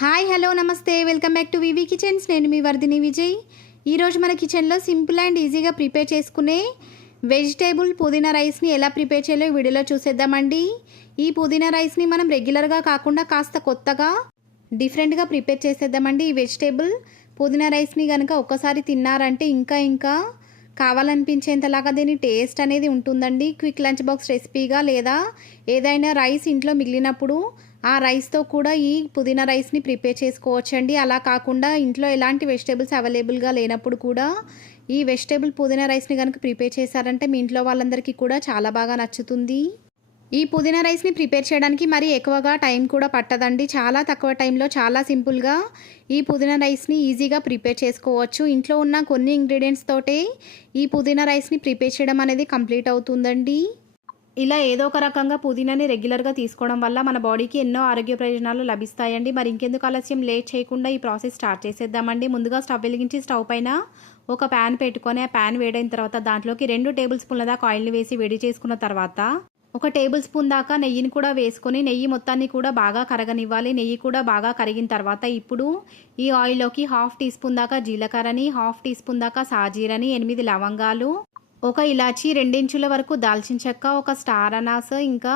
Hi hello నమస్తే welcome back to VV kitchens. నేను మీ వర్ధిని విజయ్. ఈరోజు మన కిచెన్లో సింపుల్ అండ్ ఈజీగా ప్రిపేర్ చేసుకునే వెజిటేబుల్ పుదీనా రైస్ని ఎలా ప్రిపేర్ చేయాలో ఈ వీడియోలో చూసేద్దామండి. ఈ పుదీనా రైస్ని మనం రెగ్యులర్గా కాకుండా కాస్త కొత్తగా డిఫరెంట్గా ప్రిపేర్ చేసేద్దామండి. ఈ వెజిటేబుల్ పుదీనా రైస్ని కనుక ఒక్కసారి తిన్నారంటే ఇంకా కావాలనిపించేంతలాగా దీని టేస్ట్ అనేది ఉంటుందండి. క్విక్ లంచ్ బాక్స్ రెసిపీగా లేదా ఏదైనా రైస్ ఇంట్లో మిగిలినప్పుడు ఆ రైస్తో కూడా ఈ పుదీనా రైస్ని ప్రిపేర్ చేసుకోవచ్చండి. అలా కాకుండా ఇంట్లో ఎలాంటి వెజిటేబుల్స్ అవైలబుల్గా లేనప్పుడు కూడా ఈ వెజిటేబుల్ పుదీనా రైస్ని కనుక ప్రిపేర్ చేశారంటే మీ ఇంట్లో వాళ్ళందరికీ కూడా చాలా బాగా నచ్చుతుంది. ఈ పుదీనా రైస్ని ప్రిపేర్ చేయడానికి మరీ ఎక్కువగా టైం కూడా పట్టదండి. చాలా తక్కువ టైంలో చాలా సింపుల్గా ఈ పుదీనా రైస్ని ఈజీగా ప్రిపేర్ చేసుకోవచ్చు. ఇంట్లో ఉన్న కొన్ని ఇంగ్రీడియంట్స్ తోటే ఈ పుదీనా రైస్ని ప్రిపేర్ చేయడం అనేది కంప్లీట్ అవుతుందండి. ఇలా ఏదో ఒక రకంగా పుదీనాని రెగ్యులర్గా తీసుకోవడం వల్ల మన బాడీకి ఎన్నో ఆరోగ్య ప్రయోజనాలు లభిస్తాయండి. మరి ఇంకెందుకు ఆలస్యం, లేట్ చేయకుండా ఈ ప్రాసెస్ స్టార్ట్ చేసేద్దామండి. ముందుగా స్టవ్ వెలిగించి స్టవ్ పైన ఒక ప్యాన్ పెట్టుకొని ఆ ప్యాన్ వేడైన తర్వాత దాంట్లోకి 2 టేబుల్ స్పూన్ల దాకా ఆయిల్ని వేసి వేడి చేసుకున్న తర్వాత 1 టేబుల్ స్పూన్ దాకా నెయ్యిని కూడా వేసుకొని నెయ్యి మొత్తాన్ని కూడా బాగా కరగనివ్వాలి. నెయ్యి కూడా బాగా కరిగిన తర్వాత ఇప్పుడు ఈ ఆయిల్లోకి 1/2 టీ స్పూన్ దాకా జీలకర్రని, 1/2 టీ స్పూన్ దాకా సాజీరని, 8 లవంగాలు, 1 ఇలాచీ, 2 ఇంచుల వరకు దాల్చిన చెక్క, 1 స్టార్ అనాస, ఇంకా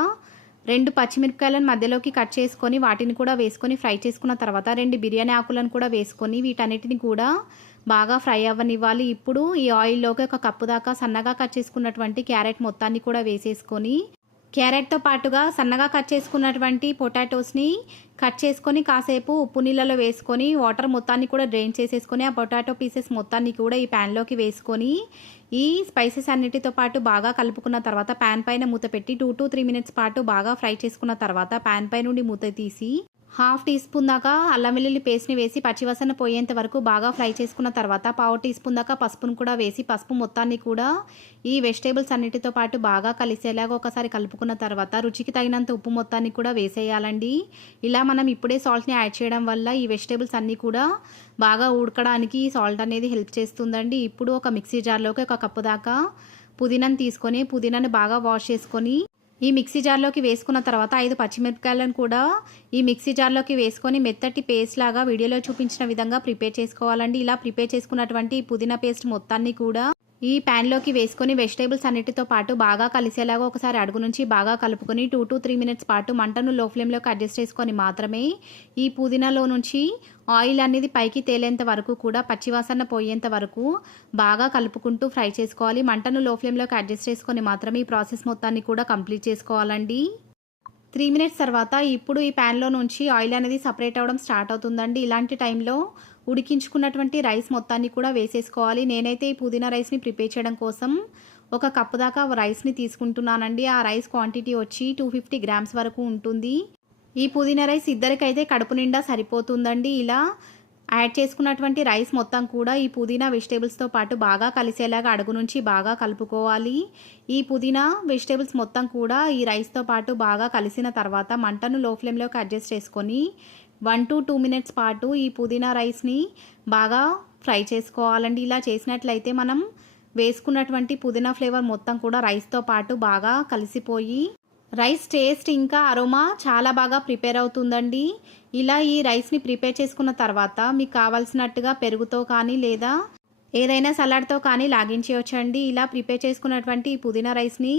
2 పచ్చిమిరపకాయలను మధ్యలోకి కట్ చేసుకొని వాటిని కూడా వేసుకొని ఫ్రై చేసుకున్న తర్వాత 2 బిర్యానీ ఆకులను కూడా వేసుకొని వీటన్నిటిని కూడా బాగా ఫ్రై అవ్వనివ్వాలి. ఇప్పుడు ఈ ఆయిల్లోకి 1 కప్పు దాకా సన్నగా కట్ చేసుకున్నటువంటి క్యారెట్ మొత్తాన్ని కూడా వేసేసుకొని క్యారెట్తో పాటుగా సన్నగా కట్ చేసుకున్నటువంటి పొటాటోస్ని కట్ చేసుకొని కాసేపు ఉప్పు నీళ్ళలో వేసుకొని వాటర్ మొత్తాన్ని కూడా డ్రైన్ చేసేసుకొని ఆ పొటాటో పీసెస్ మొత్తాన్ని కూడా ఈ ప్యాన్లోకి వేసుకొని ఈ స్పైసెస్ అన్నిటితో పాటు బాగా కలుపుకున్న తర్వాత ప్యాన్ పైన మూత పెట్టి 2 to 3 minutes పాటు బాగా ఫ్రై చేసుకున్న తర్వాత ప్యాన్ పై నుండి మూత తీసి 1/2 టీ స్పూన్ దాకా అల్లం వెల్లుల్లి పేస్ట్ని వేసి పచ్చివాసన పోయేంత వరకు బాగా ఫ్రై చేసుకున్న తర్వాత 1/4 టీ స్పూన్ దాకా పసుపును కూడా వేసి పసుపు మొత్తాన్ని కూడా ఈ వెజిటేబుల్స్ అన్నిటితో పాటు బాగా కలిసేలాగా ఒకసారి కలుపుకున్న తర్వాత రుచికి తగినంత ఉప్పు మొత్తాన్ని కూడా వేసేయాలండి. ఇలా మనం ఇప్పుడే సాల్ట్ని యాడ్ చేయడం వల్ల ఈ వెజిటేబుల్స్ అన్నీ కూడా బాగా ఉడకడానికి ఈ సాల్ట్ అనేది హెల్ప్ చేస్తుందండి. ఇప్పుడు ఒక మిక్సీ జార్లోకి 1 కప్పు దాకా పుదీనాను తీసుకొని పుదీనాను బాగా వాష్ చేసుకొని ఈ మిక్సీ జార్లోకి వేసుకున్న తర్వాత 5 పచ్చిమిరపకాయలను కూడా ఈ మిక్సీ జార్లోకి వేసుకొని మెత్తటి పేస్ట్ లాగా వీడియోలో చూపించిన విధంగా ప్రిపేర్ చేసుకోవాలండి. ఇలా ప్రిపేర్ చేసుకున్నటువంటి పుదీనా పేస్ట్ మొత్తాన్ని కూడా ఈ ప్యాన్లోకి వేసుకొని వెజిటేబుల్స్ అన్నిటితో పాటు బాగా కలిసేలాగా ఒకసారి అడుగు నుంచి బాగా కలుపుకొని 2 to 3 minutes పాటు మంటను లో ఫ్లేమ్లోకి అడ్జస్ట్ చేసుకొని మాత్రమే ఈ పుదీనాలో నుంచి ఆయిల్ అనేది పైకి తేలేంత వరకు కూడా పచ్చివాసన పోయేంత వరకు బాగా కలుపుకుంటూ ఫ్రై చేసుకోవాలి. మంటను లో ఫ్లేమ్లోకి అడ్జస్ట్ చేసుకొని మాత్రమే ఈ ప్రాసెస్ మొత్తాన్ని కూడా కంప్లీట్ చేసుకోవాలండి. 3 minutes తర్వాత ఇప్పుడు ఈ ప్యాన్లో నుంచి ఆయిల్ అనేది సపరేట్ అవ్వడం స్టార్ట్ అవుతుందండి. ఇలాంటి టైంలో ఉడికించుకున్నటువంటి రైస్ మొత్తాన్ని కూడా వేసేసుకోవాలి. నేనైతే ఈ పుదీనా రైస్ని ప్రిపేర్ చేయడం కోసం 1 కప్పు దాకా రైస్ని తీసుకుంటున్నానండి. ఆ రైస్ క్వాంటిటీ వచ్చి 250 grams వరకు ఉంటుంది. ఈ పుదీనా రైస్ ఇద్దరికైతే కడుపు నిండా సరిపోతుందండి. ఇలా యాడ్ చేసుకున్నటువంటి రైస్ మొత్తం కూడా ఈ పుదీనా వెజిటేబుల్స్తో పాటు బాగా కలిసేలాగా అడుగు నుంచి బాగా కలుపుకోవాలి. ఈ పుదీనా వెజిటేబుల్స్ మొత్తం కూడా ఈ రైస్తో పాటు బాగా కలిసిన తర్వాత మంటను లో ఫ్లేమ్లోకి అడ్జస్ట్ చేసుకొని 1 to 2 minutes పాటు ఈ పుదీనా రైస్ని బాగా ఫ్రై చేసుకోవాలండి. ఇలా చేసినట్లయితే మనం వేసుకున్నటువంటి పుదీనా ఫ్లేవర్ మొత్తం కూడా రైస్తో పాటు బాగా కలిసిపోయి రైస్ టేస్ట్ ఇంకా అరోమా చాలా బాగా ప్రిపేర్ అవుతుందండి. ఇలా ఈ రైస్ని ప్రిపేర్ చేసుకున్న తర్వాత మీకు కావాల్సినట్టుగా పెరుగుతో కానీ లేదా ఏదైనా సలాడ్తో కానీ లాగించేయొచ్చండి. ఇలా ప్రిపేర్ చేసుకున్నటువంటి ఈ పుదీనా రైస్ని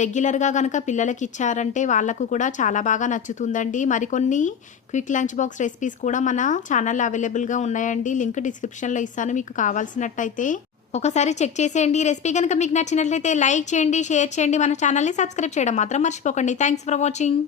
రెగ్యులర్గా కనుక పిల్లలకి ఇచ్చారంటే వాళ్ళకు కూడా చాలా బాగా నచ్చుతుందండి. మరికొన్ని క్విక్ లంచ్ బాక్స్ రెసిపీస్ కూడా మన ఛానల్లో అవైలబుల్గా ఉన్నాయండి. లింక్ డిస్క్రిప్షన్లో ఇస్తాను. మీకు కావాల్సినట్టయితే ఒకసారి చెక్ చేసేయండి. ఈ రెసిపీ కనుక మీకు నచ్చినట్లయితే లైక్ చేయండి, షేర్ చేయండి, మన ఛానల్ని సబ్స్క్రైబ్ చేయడం మాత్రం మర్చిపోకండి. Thanks for watching.